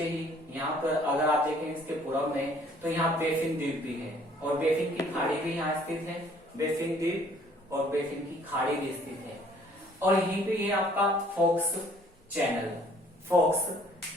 यहाँ पर अगर आप देखें इसके पूर्व में तो यहाँ बेफिन द्वीप भी है और बेफिन की खाड़ी भी यहाँ स्थित है। बेफिन द्वीप और बेफिन की खाड़ी भी स्थित है और यहीं पे ये आपका फोक्स चैनल, फोक्स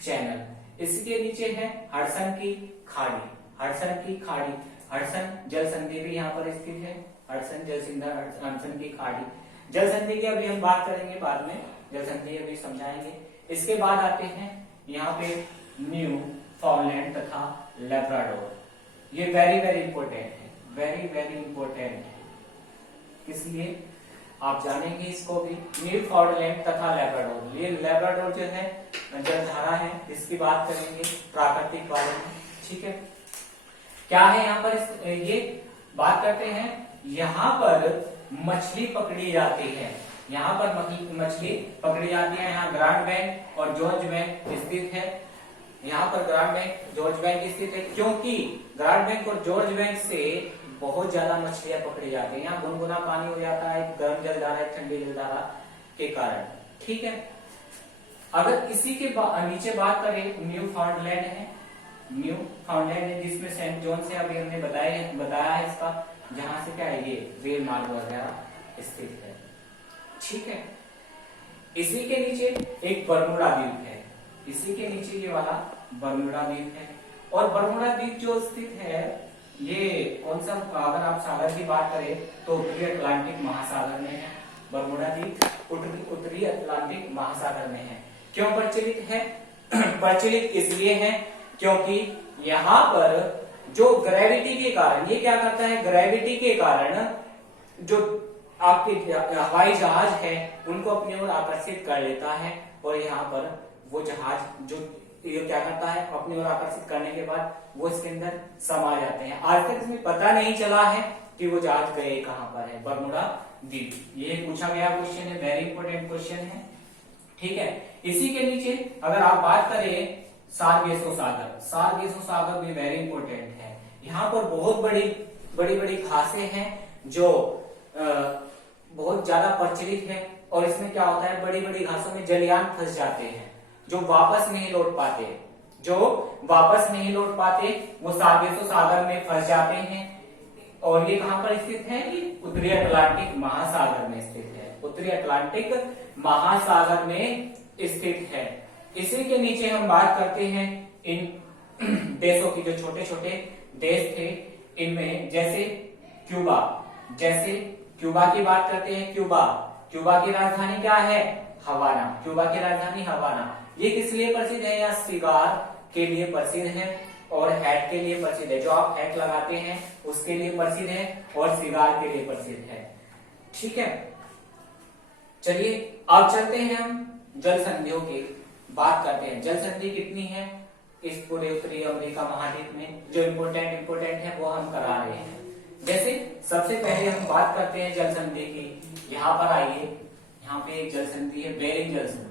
चैनल। इसके नीचे है हडसन की खाड़ी, हडसन की खाड़ी, हडसन जल संधि भी यहाँ पर स्थित है। हडसन जल संधि, हडसन की खाड़ी, जल संधि की अभी हम बात करेंगे बाद में, जल संधि अभी समझाएंगे। इसके बाद आते हैं यहाँ पे न्यू फाउंडलैंड तथा लेब्राडोर। ये वेरी वेरी इंपॉर्टेंट है, वेरी वेरी इंपॉर्टेंट है। इसलिए आप जानेंगे इसको भी। न्यू फाउंडलैंड तथा लेब्राडोर, ये लेब्राडोर जो है जलधारा है, इसकी बात करेंगे प्राकृतिक बारे में। ठीक है, क्या है यहाँ पर ये बात करते हैं। यहाँ पर मछली पकड़ी जाती है, यहाँ पर मछली पकड़ी जाती है। यहाँ ग्रांड बैंक और जॉर्ज बैंक स्थित है। यहाँ पर ग्रांड बैंक, जॉर्ज बैंक स्थित है क्योंकि ग्रांड बैंक और जॉर्ज बैंक से बहुत ज्यादा मछलियां पकड़ी जाती है। यहाँ गुनगुना पानी हो जाता है गर्म जलधारा, ठंडी जलधारा के कारण। ठीक है, अगर इसी के नीचे बात करें, न्यू फाउंडलैंड है, न्यू फाउंडलैंड है जिसमें सेंट जॉन से अभी हमने बताया है इसका, जहां से क्या है ये रेल मार्ग वगैरह स्थित है। ठीक है, इसी के नीचे एक बरमूडा द्वीप है, इसी के नीचे ये वाला बरमूडा द्वीप है। और बरमूडा द्वीप जो स्थित है ये कौन सा, अगर आप सागर की बात करें तो उत्तरी अटलांटिक महासागर में है। बरमूडा द्वीप उत्तरी अटलांटिक महासागर में है। क्यों प्रचलित है? प्रचलित इसलिए है क्योंकि यहाँ पर जो ग्रेविटी के कारण, ये क्या करता है, ग्रेविटी के कारण जो आपके हवाई जहाज है उनको अपनी ओर आकर्षित कर लेता है और यहाँ पर वो जहाज जो ये क्या करता है, अपनी ओर आकर्षित करने के बाद वो इसके अंदर समा जाते हैं। आज तक इसमें पता नहीं चला है कि वो जहाज गए कहाँ पर है, बरमूडा द्वीप। ये पूछा गया क्वेश्चन है, वेरी इंपॉर्टेंट क्वेश्चन है। ठीक है, इसी के नीचे अगर आप बात करें सार्गेसो सागर, सार्गेसो सागर भी वेरी इंपॉर्टेंट है। यहाँ पर बहुत बड़ी बड़ी घासें हैं जो बहुत ज्यादा प्रचलित है और इसमें क्या होता है, बड़ी बड़ी घासों में जलयान फंस जाते हैं जो वापस नहीं लौट पाते, जो वापस नहीं लौट पाते वो सार्गेसो सागर में फंस जाते हैं। और ये कहां पर स्थित है, ये उत्तरी अटलांटिक महासागर में स्थित है, उत्तरी अटलांटिक महासागर में स्थित है। इसी के नीचे हम बात करते हैं इन देशों की, जो छोटे छोटे देश थे इनमें, जैसे क्यूबा, जैसे क्यूबा की बात करते हैं। क्यूबा, क्यूबा की राजधानी क्या है, हवाना, क्यूबा की राजधानी हवाना। ये किस लिए प्रसिद्ध है, या सिगार के लिए प्रसिद्ध है और हैट के लिए प्रसिद्ध है, जो आप हैट लगाते हैं उसके लिए प्रसिद्ध है और सिगार के लिए प्रसिद्ध है। ठीक है, चलिए अब चलते हैं हम जल संधियों की बात करते हैं। जल संधि कितनी है इस पूरे उत्तरी अमेरिका महाद्वीप में, जो इम्पोर्टेंट है वो हम करा रहे हैं। जैसे सबसे पहले हम बात करते हैं जल संधि की। यहाँ पर आइए, यहाँ पे एक जल संधि है, बेरिंग जल संधि।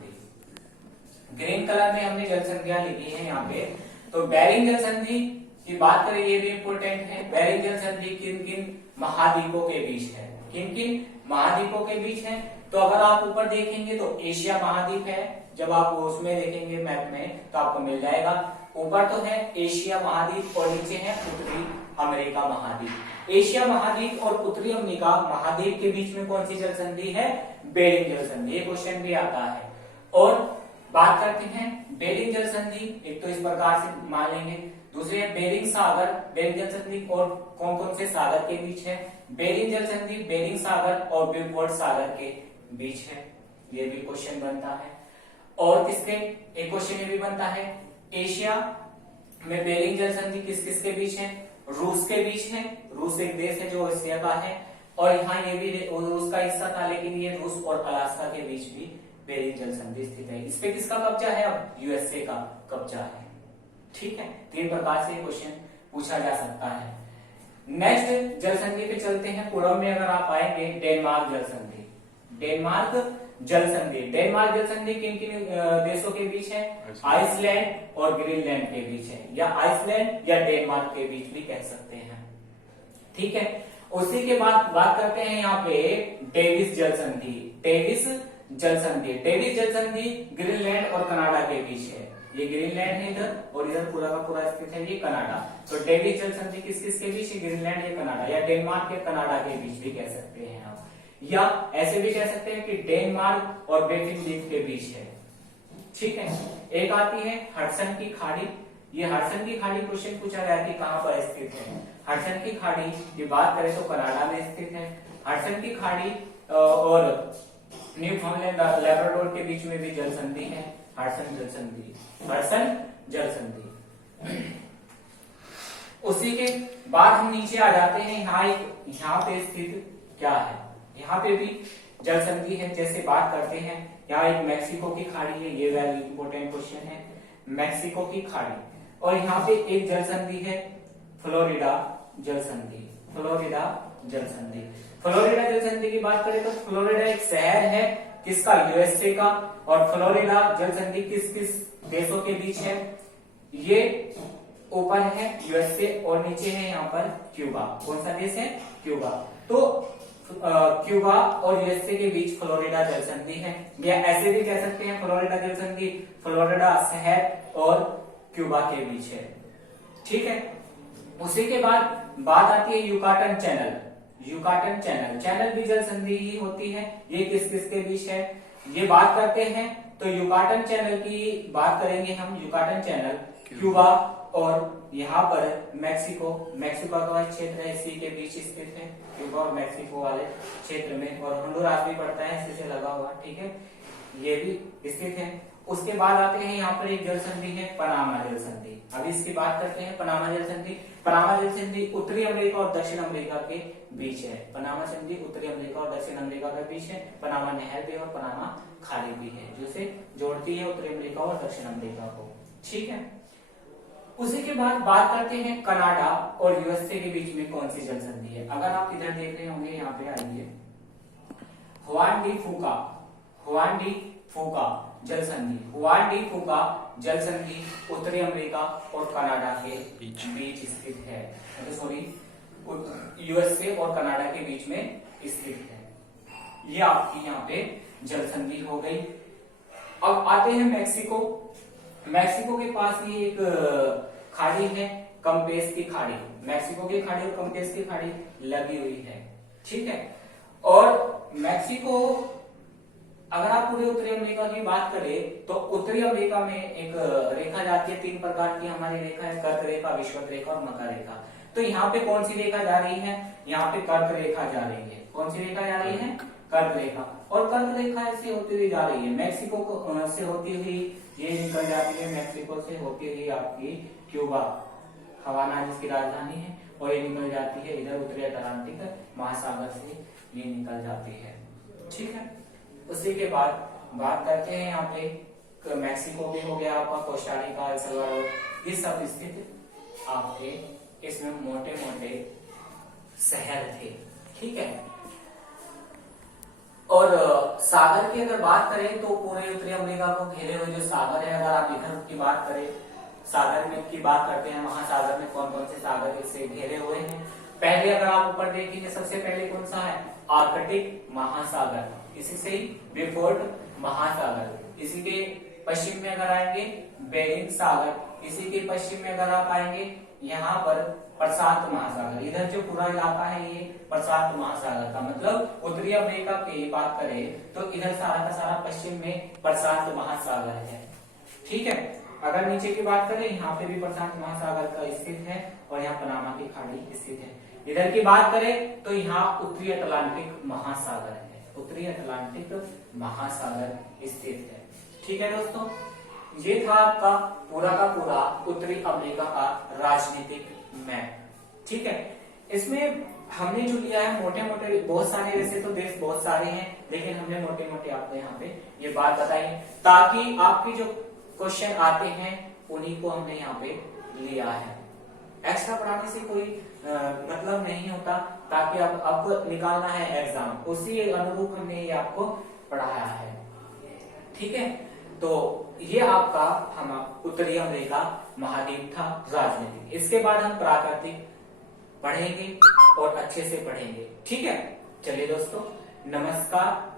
ग्रीन कलर में हमने जल संधियां लिखी है यहाँ पे। तो बेरिंग जल संधि की बात करें, ये भी इम्पोर्टेंट है। बेरिंग जल संधि किन किन महाद्वीपों के बीच है, किन किन महाद्वीपों के बीच है? तो अगर आप ऊपर देखेंगे तो एशिया महाद्वीप है, जब आप उसमें देखेंगे मैप में तो आपको मिल जाएगा। ऊपर तो है एशिया महाद्वीप और नीचे है उत्तरी अमेरिका महाद्वीप। एशिया महाद्वीप और उत्तरी अमेरिका महाद्वीप के बीच में कौन सी जल संधि है, बेरिंग जल संधि। ये क्वेश्चन भी आता है। और बात करते हैं बेरिंग जल संधि, एक तो इस प्रकार से मान लेंगे। दूसरे है बेरिंग सागर, बेरिंग जल संधि और कौन कौन से सागर के बीच है, बेरिंग जल संधि बेरिंग सागर और बेलफोर्ड सागर के बीच है। ये भी क्वेश्चन बनता है। और किसके, एक क्वेश्चन ये भी बनता है, एशिया में बेरिंग जल संधि किस किस के बीच है, रूस के बीच है। रूस एक देश है जो एशिया का है और यहाँ ये भी रूस का हिस्सा था, लेकिन ये रूस और अलास्का के बीच भी बेरिंग जल संधि स्थित है। इस पे किसका कब्जा है, अब यूएसए का कब्जा है। ठीक है, तीन प्रकार से क्वेश्चन पूछा जा सकता है। नेक्स्ट जल संधि पे चलते हैं। पूर्व में अगर आप आएंगे, डेनमार्क जल संधि, डेनमार्क जल संधि। डेनमार्क जल संधि किन किन देशों के बीच है, आइसलैंड और ग्रीनलैंड के बीच है, या आइसलैंड या डेनमार्क के बीच भी कह सकते हैं। ठीक है, उसी के बाद बात करते हैं यहाँ पे डेविस जल संधि। डेविस जल संधि, डेविस जल संधि ग्रीनलैंड और कनाडा के बीच है। ये ग्रीनलैंड है इधर, और इधर पूरा का पूरा स्थित है ये कनाडा। तो डेविड जल संधि किस किस के बीच? ग्रीनलैंड या कनाडा, या डेनमार्क या कनाडा के बीच भी कह सकते हैं आप, या ऐसे भी कह सकते हैं कि डेनमार्क और बेफिन द्वीप के बीच है। ठीक है। एक आती है हडसन की खाड़ी। ये हडसन की खाड़ी क्वेश्चन पूछा गया कि कहां पर स्थित है। हडसन की खाड़ी की बात करें तो कनाडा में स्थित है। हडसन की खाड़ी और न्यूफाउंडलैंड लैब्राडोर के बीच में भी जल संधि है, हडसन जल संधि, हडसन जल संधि। उसी के बाद हम नीचे आ जाते हैं, यहाँ पे स्थित क्या है, यहाँ पे भी जल संधि है। जैसे बात करते हैं, यहाँ एक मैक्सिको की खाड़ी है, ये वेरी इंपॉर्टेंट क्वेश्चन है, मैक्सिको की खाड़ी। और यहाँ पे एक जल संधि है फ्लोरिडा जल संधि, फ्लोरिडा जल संधि। फ्लोरिडा जल संधि की बात करें तो फ्लोरिडा एक शहर है किसका? यूएसए का। और फ्लोरिडा जल संधि किस किस देशों के बीच है? ये ऊपर है यूएसए और नीचे है यहाँ पर क्यूबा। कौन सा देश है? क्यूबा। तो क्यूबा और यूएसए के बीच फ्लोरिडा जल संधि है, या ऐसे भी कह सकते हैं फ्लोरिडा जल संधि फ्लोरिडा शहर और क्यूबा के बीच है। ठीक है। उसी के बाद बात आती है Yucatan channel. Yucatan channel, channel भी जल संधि ही होती है। ये किस किस के बीच है? ये बात करते हैं तो युकाटन चैनल की बात करेंगे हम। युकाटन चैनल क्यूबा और यहाँ पर मैक्सिको, मैक्सिको का क्षेत्र है, इसी के बीच स्थित है, क्यूबा और मैक्सिको वाले क्षेत्र में। और होंडुरास भी पड़ता है इसी से लगा हुआ। ठीक है, ये भी स्थित है। उसके बाद आते हैं यहाँ पर एक जल संधि है पनामा जल संधि। अभी इसकी बात करते हैं पनामा जल संधि। पनामा जल संधि उत्तरी अमेरिका और दक्षिण अमेरिका के बीच है। पनामा संधि उत्तरी अमेरिका और दक्षिण अमेरिका के बीच है। पनामा नहर भी और पनामा खाड़ी भी है, जो से जोड़ती है उत्तरी अमेरिका और दक्षिण अमेरिका को। ठीक है। उसी के बाद बात करते हैं कनाडा और यूएसए के बीच में कौन सी जल संधि है। अगर आप इधर देख रहे होंगे, यहाँ पे आइए, हुआन डी फूका, हुआन डी फूका जल संधि, हुआन डी फूका जल संधि उत्तरी अमेरिका और कनाडा के बीच स्थित है। सॉरी, यूएसए और कनाडा के बीच में स्थित है। ये आपकी यहाँ पे जल संधि हो गई। अब आते हैं मैक्सिको। मैक्सिको के पास ही एक खाड़ी है, कंपेस की खाड़ी। मैक्सिको की खाड़ी और कंपेस की खाड़ी लगी हुई है। ठीक है। और मैक्सिको, अगर आप पूरे उत्तरी अमेरिका की बात करें तो उत्तरी अमेरिका में एक रेखा जाती है, तीन प्रकार की हमारी रेखा है, कर्क रेखा, विषुवत रेखा और मकर रेखा। तो यहाँ पे कौन सी रेखा जा रही है? यहाँ पे कर्क रेखा जा रही है। कौन सी रेखा जा रही है? कर्क रेखा। और कर्क रेखा ऐसे होती हुई जा रही है, मैक्सिको को से होती हुई ये निकल जाती है, मैक्सिको से होती हुई आपकी क्यूबा, हवाना जिसकी राजधानी है, और ये निकल जाती है इधर उत्तरी अटलांटिक महासागर से ये निकल जाती है। ठीक है। उसी के बाद बात करते हैं यहाँ पे मैक्सिको भी हो गया आपका, कोस्टारिका, एल साल्वाडोर, ये सब स्थित आपके इसमें मोटे मोटे शहर थे। ठीक है। और सागर की अगर बात करें तो पूरे उत्तरी अमेरिका को घेरे हुए जो सागर है, अगर आप इधर की बात करें, सागर में की बात करते हैं, महासागर में कौन कौन से सागर इससे घिरे हुए हैं। पहले अगर आप ऊपर देखेंगे, सबसे पहले कौन सा है? आर्कटिक महासागर, इसी से ही बेफोर्ट महासागर। इसी के पश्चिम में अगर आएंगे बेरिंग सागर, इसी के पश्चिम में अगर आप आएंगे यहाँ पर प्रशांत महासागर। इधर जो पूरा इलाका है ये प्रशांत महासागर का, मतलब उत्तरी अमेरिका की बात करें तो इधर सारा का सारा पश्चिम में प्रशांत महासागर है। ठीक है। अगर नीचे की बात करें, यहाँ पे भी प्रशांत महासागर का स्थित है और यहाँ पनामा की खाड़ी स्थित है। इधर की बात करें तो यहाँ उत्तरी अटलांटिक महासागर है, उत्तरी अटलांटिक महासागर स्थित है। ठीक है दोस्तों, ये था आपका पूरा का पूरा उत्तरी अमेरिका का राजनीतिक मैप। ठीक है। इसमें हमने जो लिया है मोटे मोटे, बहुत सारे वैसे तो देश बहुत सारे हैं, लेकिन हमने मोटे मोटे आपको यहाँ पे ये बात बताई ताकि आपकी जो क्वेश्चन आते हैं उन्हीं को हमने यहाँ पे लिया है। एक्स्ट्रा पढ़ाने से कोई मतलब नहीं होता, ताकि अब आपको निकालना है एग्जाम, उसी अनुरूप हमने ये आपको पढ़ाया है। ठीक है। तो ये आपका हम उत्तरी अमेरिका महाद्वीप था राजनीतिक। इसके बाद हम प्राकृतिक पढ़ेंगे और अच्छे से पढ़ेंगे। ठीक है। चलिए दोस्तों, नमस्कार।